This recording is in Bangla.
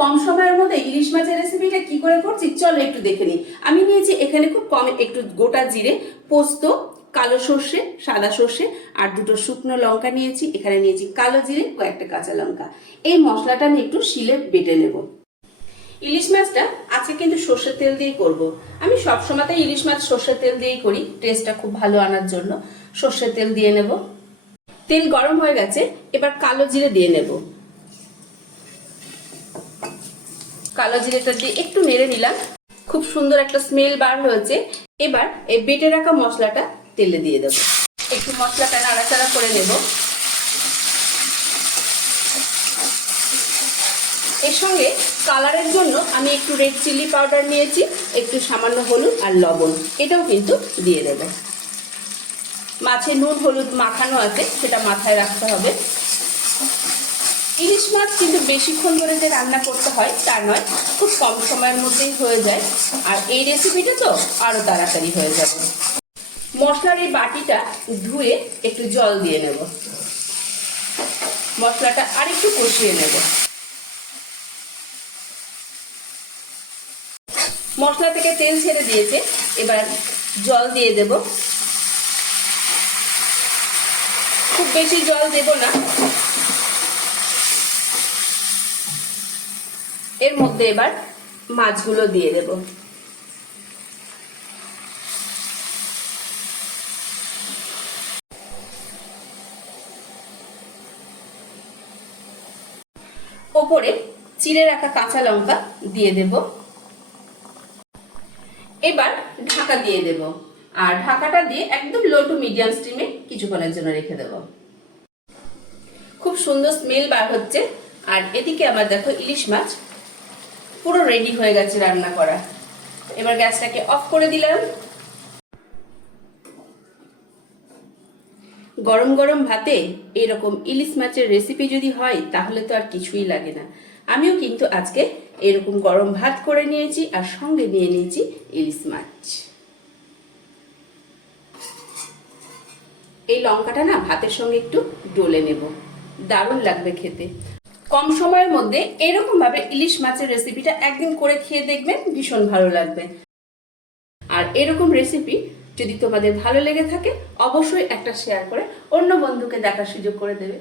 কম সময়ের মধ্যে ইলিশ মাছের রেসিপিটা কি করে করছি চলো একটু দেখে নিই। আমি নিয়েছি এখানে খুব কম একটু গোটা জিরে, পোস্ত, কালো সর্ষে, সাদা সর্ষে আর দুটো শুকনো লঙ্কা নিয়েছি। এখানে নিয়েছি কালো জিরে, কয়েকটা কাঁচা লঙ্কা। এই মশলাটা আমি একটু শিলে বেটে নেব। ইলিশ মাছটা আজকে কিন্তু সর্ষের তেল দিয়েই করব। আমি সবসময়তেই ইলিশ মাছ সর্ষের তেল দিয়েই করি, টেস্টটা খুব ভালো আনার জন্য সর্ষের তেল দিয়ে নেব। তেল গরম হয়ে গেছে, এবার কালো জিরে দিয়ে নেব। কালো জিরেটা দিয়ে একটু নেড়ে নিলাম, খুব সুন্দর একটা স্মেল বার হয়েছে। এবার এই বেটে রাখা মশলাটা তেলে দিয়ে দেব। একটু মশলাটা নাড়াচাড়া করে নেব। এর সঙ্গে কালারের জন্য আমি একটু রেড চিলি পাউডার নিয়েছি, একটু সামান্য হলুদ আর লবণ, এটাও কিন্তু দিয়ে দেব। মাছে নুন হলুদ মাখানো আছে, সেটা মাথায় রাখতে হবে। ইলিশ মাছ কিন্তু বেশিক্ষণ ধরে যে রান্না করতে হয় তা নয়, খুব কম সময়ের মধ্যেই হয়ে যায়। আর এই রেসিপিটা তো আরো তাড়াতাড়ি হয়ে যাবে। মশলার এই বাটিটা ধুয়ে একটু জল দিয়ে নেব। মশলাটা আরেকটু কষিয়ে নেব। মশলা থেকে তেল ছেড়ে দিয়েছে, এবার জল দিয়ে দেব। খুব বেশি জল দেব না। এর মধ্যে এবার মাছগুলো দিয়ে দেব। ওপরে চিড়ে রাখা কাঁচা লঙ্কা দিয়ে দেব। এবার ঢাকা দিয়ে দেব, আর ঢাকাটা দিয়ে একদম লো টু মিডিয়াম স্টিমে কিছুক্ষণের জন্য রেখে দেব। খুব সুন্দর স্মেল বার হচ্ছে। আর এদিকে আমার দেখো ইলিশ মাছ পুরো রেডি হয়ে গেছে রান্না করা। এবার গ্যাসটাকে অফ করে দিলাম। গরম গরম ভাতে এরকম ইলিশ মাছের রেসিপি যদি হয় তাহলে তো আর কিছুই লাগে না। আমিও কিন্তু আজকে এরকম গরম ভাত করে নিয়েছি, আর সঙ্গে নিয়ে নিয়েছি ইলিশ মাছ। এই লঙ্কাটা না ভাতের সঙ্গে একটু ডলে নেব, দারুণ লাগবে খেতে। কম সময়ের মধ্যে এরকম ভাবে ইলিশ মাছের রেসিপিটা একদিন করে খেয়ে দেখবেন, ভীষণ ভালো লাগবে। আর এরকম রেসিপি যদি তোমাদের ভালো লেগে থাকে অবশ্যই একটা শেয়ার করে অন্য বন্ধুকে দেখার সুযোগ করে দেবে।